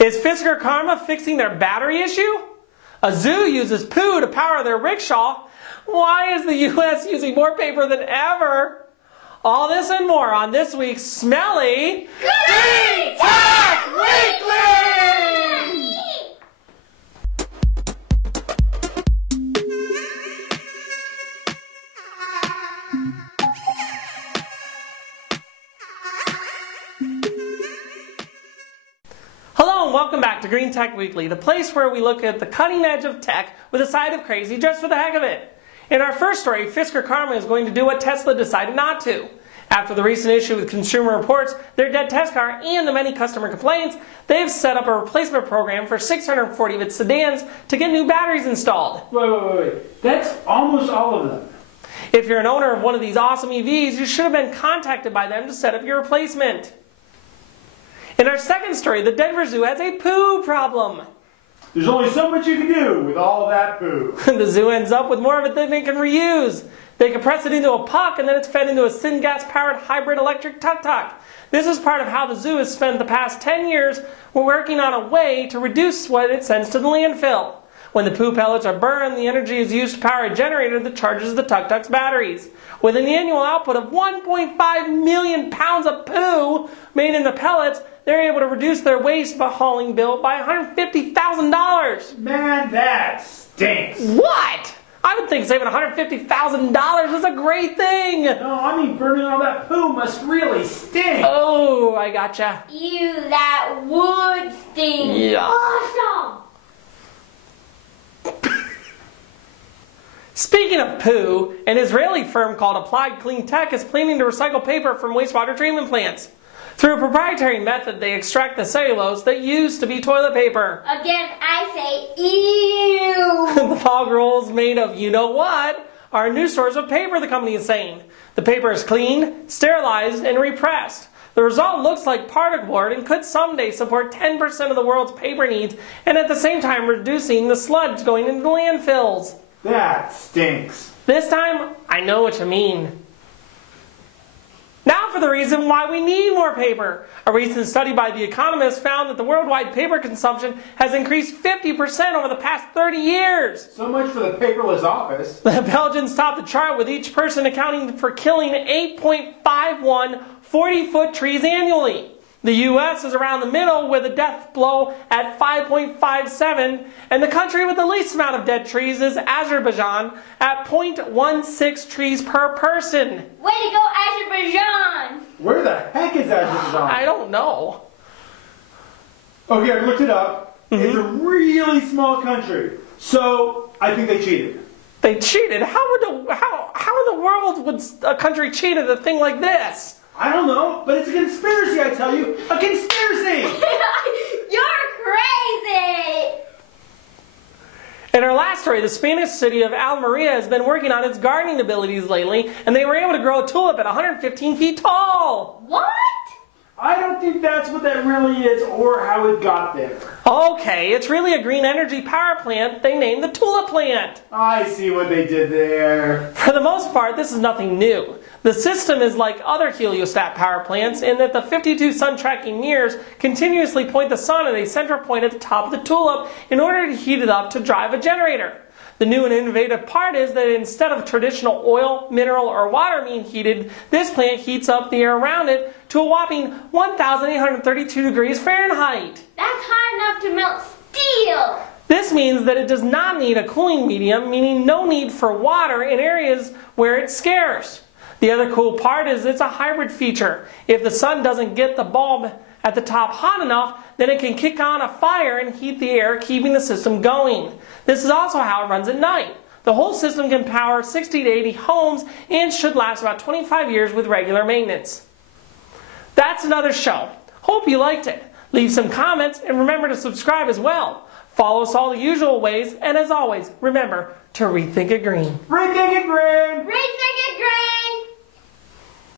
Is Fisker Karma fixing their battery issue? A zoo uses poo to power their rickshaw. Why is the U.S. using more paper than ever? All this and more on this week's Smelly Green Tech Weekly! Hello and welcome back to Green Tech Weekly, the place where we look at the cutting edge of tech with a side of crazy just for the heck of it. In our first story, Fisker Karma is going to do what Tesla decided not to. After the recent issue with Consumer Reports, their dead test car, and the many customer complaints, they've set up a replacement program for 640 of its sedans to get new batteries installed. Wait. That's almost all of them. If you're an owner of one of these awesome EVs, you should have been contacted by them to set up your replacement. In our second story, the Denver Zoo has a poo problem. There's only so much you can do with all that poo. The zoo ends up with more of it than they can reuse. They compress it into a puck and then it's fed into a syngas-powered hybrid electric tuk-tuk. This is part of how the zoo has spent the past 10 years working on a way to reduce what it sends to the landfill. When the poo pellets are burned, the energy is used to power a generator that charges the tuk-tuk's batteries. With an annual output of 1.5 million pounds of poo made in the pellets, they're able to reduce their waste hauling bill by $150,000. Man, that stinks. What? I would think saving $150,000 is a great thing. No, I mean burning all that poo must really stink. Oh, I gotcha. Ew, that would stink. Yeah. Awesome. Speaking of poo, an Israeli firm called Applied Clean Tech is planning to recycle paper from wastewater treatment plants. Through a proprietary method, they extract the cellulose that used to be toilet paper. Again, I say ew. The fog rolls made of you-know-what are a new source of paper, the company is saying. The paper is cleaned, sterilized, and repressed. The result looks like particle board and could someday support 10% of the world's paper needs and at the same time reducing the sludge going into the landfills. That stinks. This time, I know what you mean. Now for the reason why we need more paper. A recent study by The Economist found that the worldwide paper consumption has increased 50% over the past 30 years. So much for the paperless office. The Belgians topped the chart with each person accounting for killing 8.51 40-foot trees annually. The U.S. is around the middle with a death blow at 5.57, and the country with the least amount of dead trees is Azerbaijan at 0.16 trees per person. Way to go, Azerbaijan! Where the heck is Azerbaijan? I don't know. Okay, I looked it up. It's a really small country. So, I think they cheated. They cheated? How in the world would a country cheat at a thing like this? I don't know, but it's a conspiracy, I tell you. A conspiracy! You're crazy! In our last story, the Spanish city of Almeria has been working on its gardening abilities lately, and they were able to grow a tulip at 115 feet tall. What? I don't think that's what that really is or how it got there. Okay, it's really a green energy power plant they named the tulip plant. I see what they did there. For the most part, this is nothing new. The system is like other heliostat power plants in that the 52 sun tracking mirrors continuously point the sun at a central point at the top of the tulip in order to heat it up to drive a generator. The new and innovative part is that instead of traditional oil, mineral, or water being heated, this plant heats up the air around it to a whopping 1,832 degrees Fahrenheit. That's hot enough to melt steel. This means that it does not need a cooling medium, meaning no need for water in areas where it's scarce. The other cool part is it's a hybrid feature. If the sun doesn't get the bulb at the top hot enough, then it can kick on a fire and heat the air, keeping the system going. This is also how it runs at night. The whole system can power 60 to 80 homes and should last about 25 years with regular maintenance. That's another show. Hope you liked it. Leave some comments and remember to subscribe as well. Follow us all the usual ways, and as always, remember to rethink it green. Rethink it green! Rethink